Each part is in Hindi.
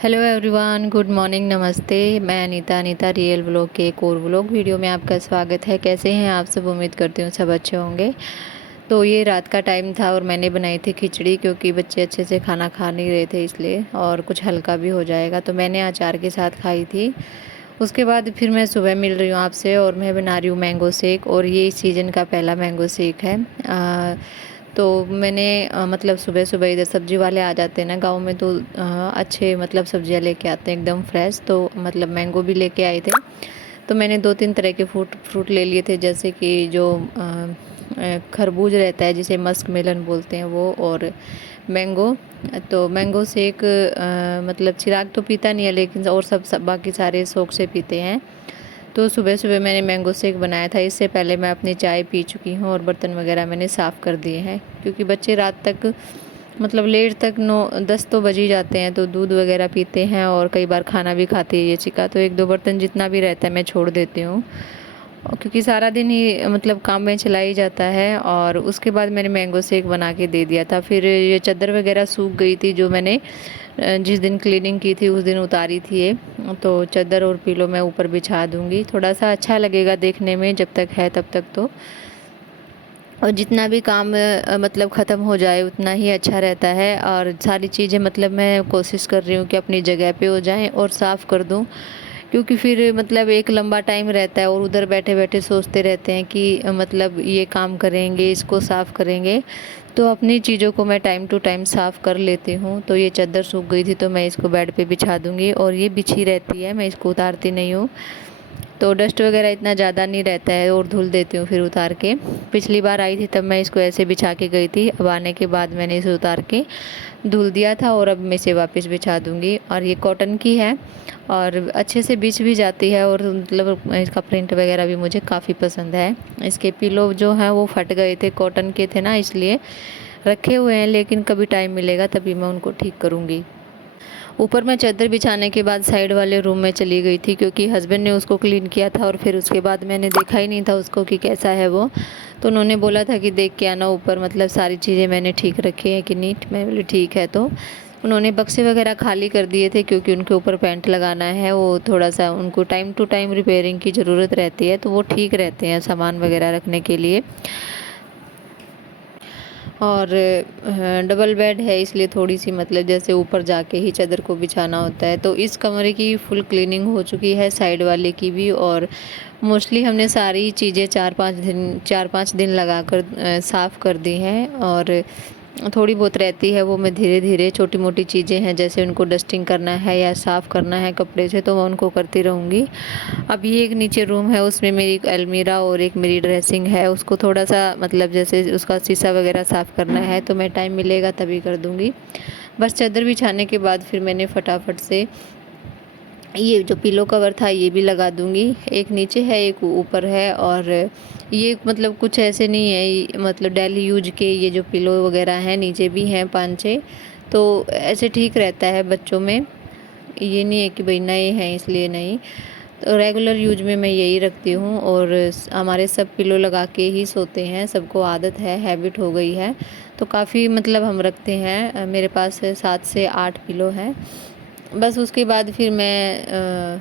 हेलो एवरीवन, गुड मॉर्निंग, नमस्ते। मैं अनीता रियल व्लॉग के एक और व्लॉग वीडियो में आपका स्वागत है। कैसे हैं आप सब? उम्मीद करती हूँ सब अच्छे होंगे। तो ये रात का टाइम था और मैंने बनाई थी खिचड़ी, क्योंकि बच्चे अच्छे से खाना खा नहीं रहे थे इसलिए, और कुछ हल्का भी हो जाएगा तो मैंने अचार के साथ खाई थी। उसके बाद फिर मैं सुबह मिल रही हूँ आपसे और मैं बना रही हूँ मैंगो शेक, और ये इस सीज़न का पहला मैंगो शेक है। तो मैंने मतलब सुबह सुबह इधर सब्ज़ी वाले आ जाते हैं ना गाँव में, तो अच्छे मतलब सब्जियां लेके आते हैं एकदम फ्रेश। तो मतलब मैंगो भी लेके आए थे। तो मैंने 2-3 तरह के फ्रूट ले लिए थे, जैसे कि जो खरबूज रहता है जिसे मस्क मेलन बोलते हैं वो, और मैंगो। तो मैंगो शेक मतलब चिराग तो पीता नहीं है, लेकिन और सब बाकी सारे शौक से पीते हैं। तो सुबह सुबह मैंने मैंगो शेक बनाया था। इससे पहले मैं अपनी चाय पी चुकी हूँ और बर्तन वगैरह मैंने साफ़ कर दिए हैं, क्योंकि बच्चे रात तक मतलब लेट तक 9-10 तो बज ही जाते हैं, तो दूध वगैरह पीते हैं और कई बार खाना भी खाते हैं ये चिका। तो 1-2 बर्तन जितना भी रहता है मैं छोड़ देती हूँ, क्योंकि सारा दिन ही मतलब काम में चला ही जाता है। और उसके बाद मैंने मैंगो शेक बना के दे दिया था। फिर ये चादर वगैरह सूख गई थी, जो मैंने जिस दिन क्लीनिंग की थी उस दिन उतारी थी ये। तो चादर और पिलो मैं ऊपर बिछा दूंगी, थोड़ा सा अच्छा लगेगा देखने में, जब तक है तब तक तो। और जितना भी काम मतलब ख़त्म हो जाए उतना ही अच्छा रहता है। और सारी चीज़ें मतलब मैं कोशिश कर रही हूँ कि अपनी जगह पे हो जाएं और साफ़ कर दूँ, क्योंकि फिर मतलब एक लंबा टाइम रहता है और उधर बैठे बैठे सोचते रहते हैं कि मतलब ये काम करेंगे, इसको साफ़ करेंगे। तो अपनी चीज़ों को मैं टाइम टू टाइम साफ़ कर लेती हूँ। तो ये चादर सूख गई थी तो मैं इसको बेड पे बिछा दूँगी, और ये बिछी रहती है, मैं इसको उतारती नहीं हूँ। तो डस्ट वगैरह इतना ज़्यादा नहीं रहता है, और धुल देती हूँ फिर उतार के। पिछली बार आई थी तब मैं इसको ऐसे बिछा के गई थी, अब आने के बाद मैंने इसे उतार के धुल दिया था, और अब मैं इसे वापस बिछा दूँगी। और ये कॉटन की है और अच्छे से बिछ भी जाती है, और मतलब इसका प्रिंट वगैरह भी मुझे काफ़ी पसंद है। इसके पिलो जो हैं वो फट गए थे, कॉटन के थे ना, इसलिए रखे हुए हैं, लेकिन कभी टाइम मिलेगा तभी मैं उनको ठीक करूँगी। ऊपर मैं चादर बिछाने के बाद साइड वाले रूम में चली गई थी, क्योंकि हस्बैंड ने उसको क्लीन किया था और फिर उसके बाद मैंने देखा ही नहीं था उसको कि कैसा है वो। तो उन्होंने बोला था कि देख के आना ऊपर, मतलब सारी चीज़ें मैंने ठीक रखी है कि नहीं। मैं बोली ठीक है। तो उन्होंने बक्से वगैरह खाली कर दिए थे, क्योंकि उनके ऊपर पेंट लगाना है। वो थोड़ा सा उनको टाइम टू टाइम रिपेयरिंग की ज़रूरत रहती है, तो वो ठीक रहते हैं सामान वगैरह रखने के लिए। और डबल बेड है, इसलिए थोड़ी सी मतलब जैसे ऊपर जाके ही चादर को बिछाना होता है। तो इस कमरे की फुल क्लीनिंग हो चुकी है, साइड वाले की भी। और मोस्टली हमने सारी चीज़ें 4-5 दिन लगाकर साफ़ कर दी हैं। और थोड़ी बहुत रहती है वो मैं धीरे धीरे, छोटी मोटी चीज़ें हैं जैसे उनको डस्टिंग करना है या साफ़ करना है कपड़े से, तो मैं उनको करती रहूँगी। अब ये एक नीचे रूम है, उसमें मेरी एक अलमीरा और एक मेरी ड्रेसिंग है, उसको थोड़ा सा मतलब जैसे उसका शीशा वगैरह साफ़ करना है, तो मैं टाइम मिलेगा तभी कर दूँगी। बस चादर बिछाने के बाद फिर मैंने फटाफट से ये जो पिलो कवर था ये भी लगा दूँगी। एक नीचे है, एक ऊपर है। और ये मतलब कुछ ऐसे नहीं है, मतलब डेली यूज के ये जो पिलो वगैरह हैं नीचे भी हैं 5-6, तो ऐसे ठीक रहता है बच्चों में। ये नहीं है कि भाई नए हैं इसलिए नहीं। तो रेगुलर यूज में मैं यही रखती हूँ, और हमारे सब पिलो लगा के ही सोते हैं, सबको आदत है, हैबिट हो गई है। तो काफ़ी मतलब हम रखते हैं, मेरे पास 7 से 8 पिलो हैं। बस उसके बाद फिर मैं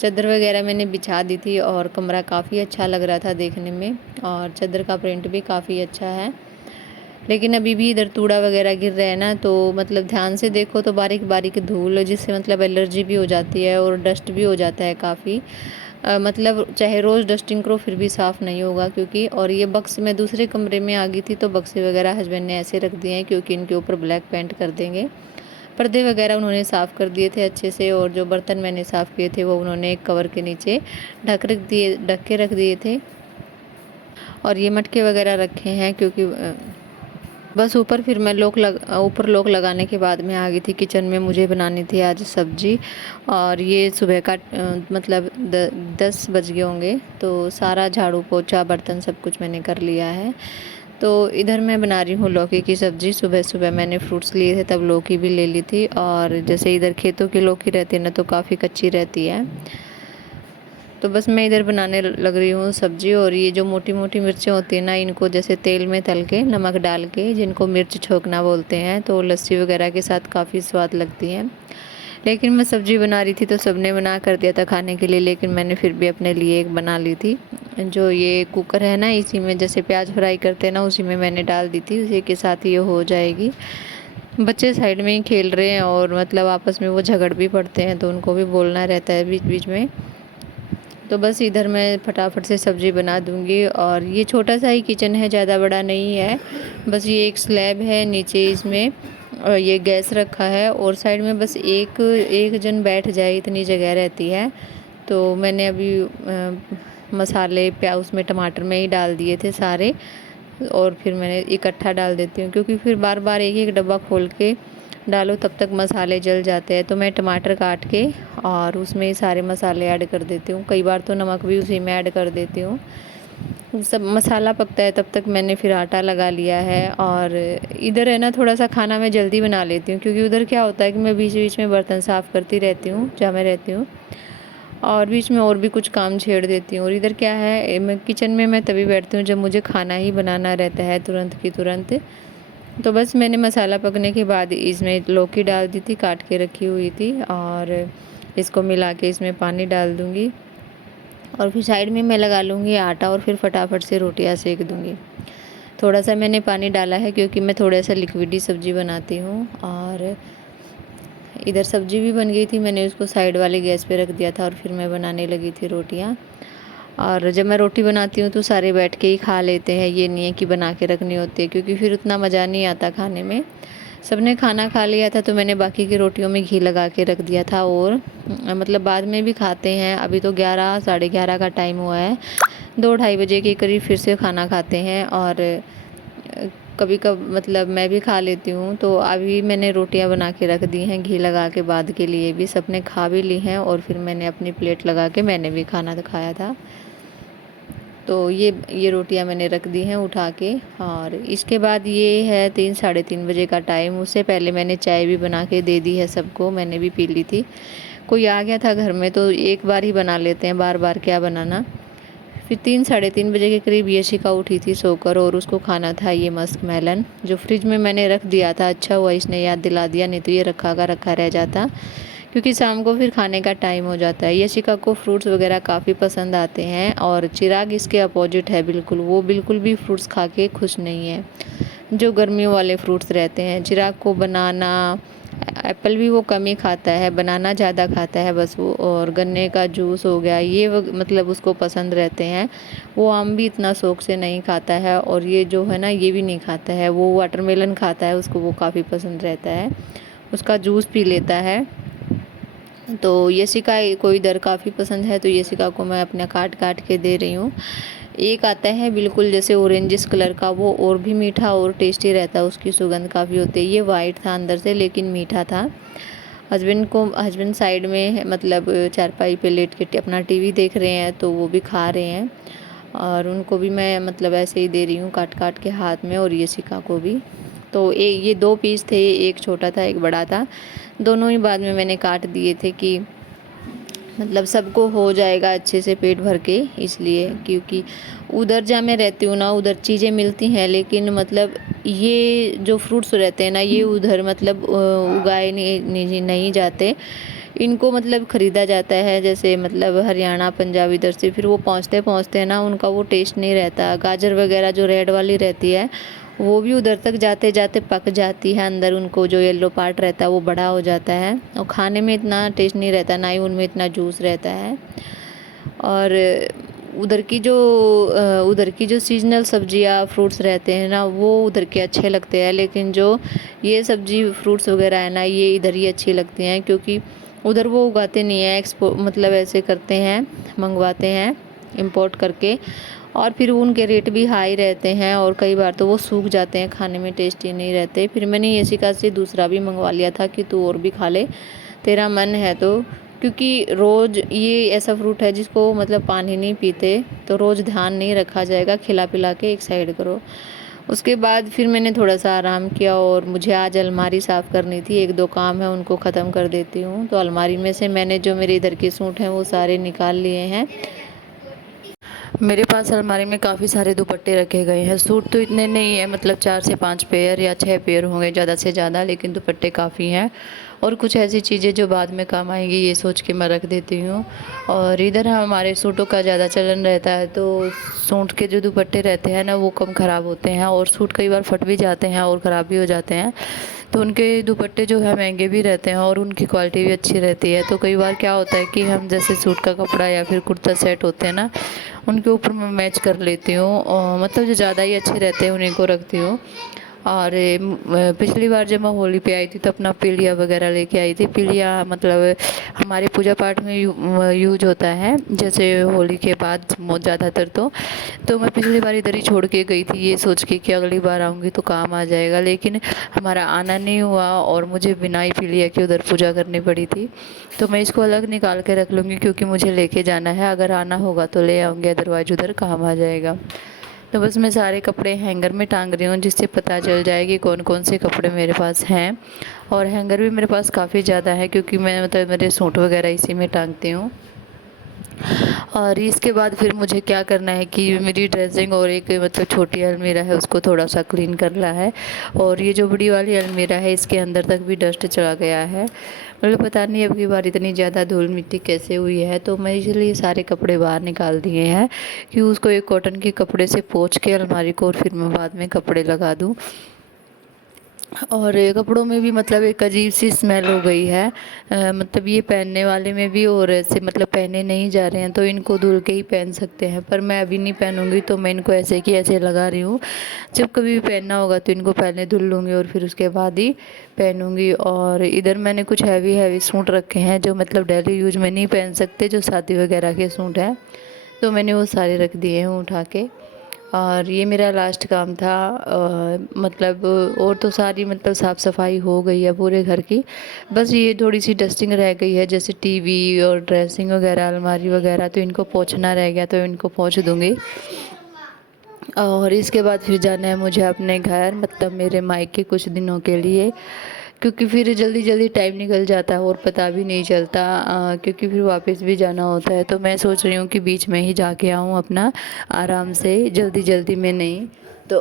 चादर वगैरह मैंने बिछा दी थी, और कमरा काफ़ी अच्छा लग रहा था देखने में, और चादर का प्रिंट भी काफ़ी अच्छा है। लेकिन अभी भी इधर तूड़ा वगैरह गिर रहा है ना, तो मतलब ध्यान से देखो तो बारीक बारीक धूल, जिससे मतलब एलर्जी भी हो जाती है और डस्ट भी हो जाता है काफ़ी। मतलब चाहे रोज़ डस्टिंग करो फिर भी साफ़ नहीं होगा, क्योंकि और ये बक्स मैं दूसरे कमरे में आ गई थी, तो बक्से वगैरह हस्बैंड ने ऐसे रख दिए हैं, क्योंकि इनके ऊपर ब्लैक पेंट कर देंगे। पर्दे वगैरह उन्होंने साफ़ कर दिए थे अच्छे से, और जो बर्तन मैंने साफ़ किए थे वो उन्होंने एक कवर के नीचे ढक के रख दिए थे। और ये मटके वगैरह रखे हैं, क्योंकि बस ऊपर फिर मैं ऊपर लॉक लगाने के बाद मैं आ गई थी किचन में। मुझे बनानी थी आज सब्जी, और ये सुबह का मतलब 10 बज गए होंगे, तो सारा झाड़ू पोछा बर्तन सब कुछ मैंने कर लिया है। तो इधर मैं बना रही हूँ लौकी की सब्ज़ी। सुबह सुबह मैंने फ्रूट्स लिए थे तब लौकी भी ले ली थी, और जैसे इधर खेतों की लौकी रहती है ना, तो काफ़ी कच्ची रहती है। तो बस मैं इधर बनाने लग रही हूँ सब्जी। और ये जो मोटी मोटी मिर्चें होती हैं ना, इनको जैसे तेल में तल के नमक डाल के, जिनको मिर्च छोंकना बोलते हैं, तो लस्सी वगैरह के साथ काफ़ी स्वाद लगती है। लेकिन मैं सब्जी बना रही थी तो सबने मना कर दिया था खाने के लिए, लेकिन मैंने फिर भी अपने लिए एक बना ली थी। जो ये कुकर है ना, इसी में जैसे प्याज फ्राई करते हैं ना, उसी में मैंने डाल दी थी, उसी के साथ ये हो जाएगी। बच्चे साइड में ही खेल रहे हैं और मतलब आपस में वो झगड़ भी पड़ते हैं, तो उनको भी बोलना रहता है बीच बीच में। तो बस इधर मैं फटाफट से सब्ज़ी बना दूँगी। और ये छोटा सा ही किचन है, ज़्यादा बड़ा नहीं है। बस ये एक स्लैब है, नीचे इसमें ये गैस रखा है, और साइड में बस एक एक जन बैठ जाए इतनी जगह रहती है। तो मैंने अभी मसाले उसमें टमाटर में ही डाल दिए थे सारे, और फिर मैंने इकट्ठा डाल देती हूँ, क्योंकि फिर बार बार एक एक डब्बा खोल के डालो तब तक मसाले जल जाते हैं। तो मैं टमाटर काट के और उसमें सारे मसाले ऐड कर देती हूँ। कई बार तो नमक भी उसी में ऐड कर देती हूँ। सब मसाला पकता है तब तक मैंने फिर आटा लगा लिया है। और इधर है ना, थोड़ा सा खाना मैं जल्दी बना लेती हूँ, क्योंकि उधर क्या होता है कि मैं बीच बीच में बर्तन साफ़ करती रहती हूँ जहाँ मैं रहती हूँ, और बीच में और भी कुछ काम छेड़ देती हूँ। और इधर क्या है, मैं किचन में मैं तभी बैठती हूँ जब मुझे खाना ही बनाना रहता है तुरंत की तुरंत। तो बस मैंने मसाला पकने के बाद इसमें लौकी डाल दी थी, काट के रखी हुई थी, और इसको मिला के इसमें पानी डाल दूँगी। और फिर साइड में मैं लगा लूँगी आटा, और फिर फटाफट से रोटियां सेक दूँगी। थोड़ा सा मैंने पानी डाला है क्योंकि मैं थोड़ा सा लिक्विड ही सब्ज़ी बनाती हूँ। और इधर सब्ज़ी भी बन गई थी, मैंने उसको साइड वाले गैस पे रख दिया था, और फिर मैं बनाने लगी थी रोटियाँ। और जब मैं रोटी बनाती हूँ तो सारे बैठ के ही खा लेते हैं, ये नहीं है कि बना के रखनी होती है, क्योंकि फिर उतना मज़ा नहीं आता खाने में। सबने खाना खा लिया था तो मैंने बाकी की रोटियों में घी लगा के रख दिया था, और मतलब बाद में भी खाते हैं। अभी तो 11 साढ़े 11 का टाइम हुआ है, 2 ढाई बजे के करीब फिर से खाना खाते हैं। और कभी कब मतलब मैं भी खा लेती हूँ। तो अभी मैंने रोटियां बना के रख दी हैं घी लगा के, बाद के लिए भी सबने खा भी ली हैं, और फिर मैंने अपनी प्लेट लगा के मैंने भी खाना खाया था। तो ये रोटियां मैंने रख दी हैं उठा के। और इसके बाद ये है 3 साढ़े 3 बजे का टाइम, उससे पहले मैंने चाय भी बना के दे दी है सबको, मैंने भी पी ली थी। कोई आ गया था घर में तो एक बार ही बना लेते हैं, बार बार क्या बनाना। फिर 3 साढ़े 3 बजे के करीब यशिका उठी थी सोकर, और उसको खाना था ये मस्क मेलन, जो फ्रिज में मैंने रख दिया था। अच्छा हुआ इसने याद दिला दिया, नहीं तो ये रखा का रखा रह जाता, क्योंकि शाम को फिर खाने का टाइम हो जाता है। यशिका को फ्रूट्स वगैरह काफ़ी पसंद आते हैं, और चिराग इसके अपोजिट है बिल्कुल, वो बिल्कुल भी फ्रूट्स खा के खुश नहीं है। जो गर्मियों वाले फ्रूट्स रहते हैं, चिराग को बनाना, एप्पल भी वो कम ही खाता है, बनाना ज़्यादा खाता है बस वो। और गन्ने का जूस हो गया, ये मतलब उसको पसंद रहते हैं। वो आम भी इतना शौक से नहीं खाता है, और ये जो है ना, ये भी नहीं खाता है। वो वाटरमेलन खाता है, उसको वो काफ़ी पसंद रहता है, उसका जूस पी लेता है। तो यशिका को इधर काफ़ी पसंद है, तो यशिका को मैं अपना काट काट के दे रही हूँ। एक आता है बिल्कुल जैसे ऑरेंजिस कलर का, वो और भी मीठा और टेस्टी रहता है, उसकी सुगंध काफ़ी होती है। ये वाइट था अंदर से लेकिन मीठा था। हस्बैंड साइड में मतलब चारपाई पे लेट के अपना टीवी देख रहे हैं, तो वो भी खा रहे हैं, और उनको भी मैं मतलब ऐसे ही दे रही हूँ काट काट के हाथ में, और यशिका को भी। तो ये 2 पीस थे, एक छोटा था एक बड़ा था, दोनों ही बाद में मैंने काट दिए थे कि मतलब सबको हो जाएगा अच्छे से पेट भर के, इसलिए। क्योंकि उधर जहाँ मैं रहती हूँ ना, उधर चीज़ें मिलती हैं, लेकिन मतलब ये जो फ्रूट्स रहते हैं ना, ये उधर मतलब उगाए नहीं जाते, इनको मतलब ख़रीदा जाता है। जैसे मतलब हरियाणा पंजाब इधर से, फिर वो पहुँचते पहुँचते हैं ना, उनका वो टेस्ट नहीं रहता। गाजर वगैरह जो रेड वाली रहती है, वो भी उधर तक जाते जाते पक जाती है, अंदर उनको जो येलो पार्ट रहता है वो बड़ा हो जाता है, और खाने में इतना टेस्ट नहीं रहता, ना ही उनमें इतना जूस रहता है। और उधर की जो सीजनल सब्जियां फ्रूट्स रहते हैं ना, वो उधर के अच्छे लगते हैं, लेकिन जो ये सब्जी फ्रूट्स वगैरह है ना, ये इधर ही अच्छी लगती हैं, क्योंकि उधर वो उगाते नहीं हैं, मतलब ऐसे करते हैं, मंगवाते हैं इंपोर्ट करके, और फिर उनके रेट भी हाई रहते हैं, और कई बार तो वो सूख जाते हैं, खाने में टेस्टी नहीं रहते। फिर मैंने यशिका से दूसरा भी मंगवा लिया था कि तू और भी खा ले, तेरा मन है तो। क्योंकि रोज़ ये ऐसा फ्रूट है जिसको मतलब पानी नहीं पीते, तो रोज़ ध्यान नहीं रखा जाएगा, खिला पिला के एक साइड करो। उसके बाद फिर मैंने थोड़ा-सा आराम किया और मुझे आज अलमारी साफ़ करनी थी, 1-2 काम है उनको ख़त्म कर देती हूँ। तो अलमारी में से मैंने जो मेरे इधर के सूट हैं वो सारे निकाल लिए हैं। मेरे पास अलमारी में काफ़ी सारे दुपट्टे रखे गए हैं। सूट तो इतने नहीं है, मतलब 4 से 5 पेयर या 6 पेयर होंगे ज़्यादा से ज़्यादा, लेकिन दुपट्टे काफ़ी हैं। और कुछ ऐसी चीज़ें जो बाद में काम आएंगी ये सोच के मैं रख देती हूँ। और इधर हमारे सूटों का ज़्यादा चलन रहता है, तो सूट के जो दुपट्टे रहते हैं ना वो कम ख़राब होते हैं, और सूट कई बार फट भी जाते हैं और ख़राब भी हो जाते हैं। तो उनके दुपट्टे जो है महंगे भी रहते हैं और उनकी क्वालिटी भी अच्छी रहती है। तो कई बार क्या होता है कि हम जैसे सूट का कपड़ा या फिर कुर्ता सेट होते हैं ना, उनके ऊपर मैं मैच कर लेती हूँ, और मतलब जो ज़्यादा ही अच्छे रहते हैं उन्हीं को रखती हूँ। और पिछली बार जब मैं होली पे आई थी तो अपना पीलिया वगैरह लेके आई थी। पीलिया मतलब हमारे पूजा पाठ में यूज होता है, जैसे होली के बाद ज़्यादातर। तो मैं पिछली बार इधर ही छोड़ के गई थी ये सोच के कि अगली बार आऊँगी तो काम आ जाएगा, लेकिन हमारा आना नहीं हुआ और मुझे बिना ही पीलिया के उधर पूजा करनी पड़ी थी। तो मैं इसको अलग निकाल के रख लूँगी क्योंकि मुझे लेके जाना है, अगर आना होगा तो ले आऊँगी, अदरवाइज उधर काम आ जाएगा। तो बस मैं सारे कपड़े हैंगर में टांग रही हूँ, जिससे पता चल जाए कि कौन कौन से कपड़े मेरे पास हैं। और हैंगर भी मेरे पास काफ़ी ज़्यादा है क्योंकि मैं मतलब मेरे सूट वगैरह इसी में टांगती हूँ। और इसके बाद फिर मुझे क्या करना है कि मेरी ड्रेसिंग और एक मतलब छोटी अलमीरा है उसको थोड़ा सा क्लीन करना है। और ये जो बड़ी वाली अलमीरा है इसके अंदर तक भी डस्ट चला गया है, मतलब पता नहीं अब की बार इतनी ज़्यादा धूल मिट्टी कैसे हुई है। तो मैं इसलिए सारे कपड़े बाहर निकाल दिए हैं कि उसको एक कॉटन के कपड़े से पोंछ के अलमारी को और फिर मैं बाद में कपड़े लगा दूँ। और कपड़ों में भी मतलब एक अजीब सी स्मेल हो गई है, मतलब ये पहनने वाले में भी, और ऐसे मतलब पहने नहीं जा रहे हैं तो इनको धुल के ही पहन सकते हैं, पर मैं अभी नहीं पहनूंगी। तो मैं इनको ऐसे कि ऐसे लगा रही हूँ, जब कभी भी पहनना होगा तो इनको पहले धुल लूँगी और फिर उसके बाद ही पहनूंगी। और इधर मैंने कुछ हैवी हैवी सूट रखे हैं जो मतलब डेली यूज में नहीं पहन सकते, जो शादी वगैरह के सूट हैं, तो मैंने वो सारे रख दिए हैं उठा के। और ये मेरा लास्ट काम था, मतलब और तो सारी मतलब साफ़ सफाई हो गई है पूरे घर की। बस ये थोड़ी सी डस्टिंग रह गई है, जैसे टीवी और ड्रेसिंग वगैरह अलमारी वगैरह, तो इनको पोंछना रह गया तो इनको पोंछ दूँगी। और इसके बाद फिर जाना है मुझे अपने घर, मतलब मेरे मायके कुछ दिनों के लिए, क्योंकि फिर जल्दी जल्दी टाइम निकल जाता है और पता भी नहीं चलता, क्योंकि फिर वापस भी जाना होता है। तो मैं सोच रही हूँ कि बीच में ही जाके आऊँ अपना आराम से, जल्दी जल्दी में नहीं। तो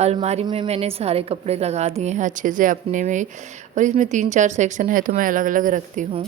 अलमारी में मैंने सारे कपड़े लगा दिए हैं अच्छे से अपने में, और इसमें 3-4 सेक्शन है तो मैं अलग अलग रखती हूँ।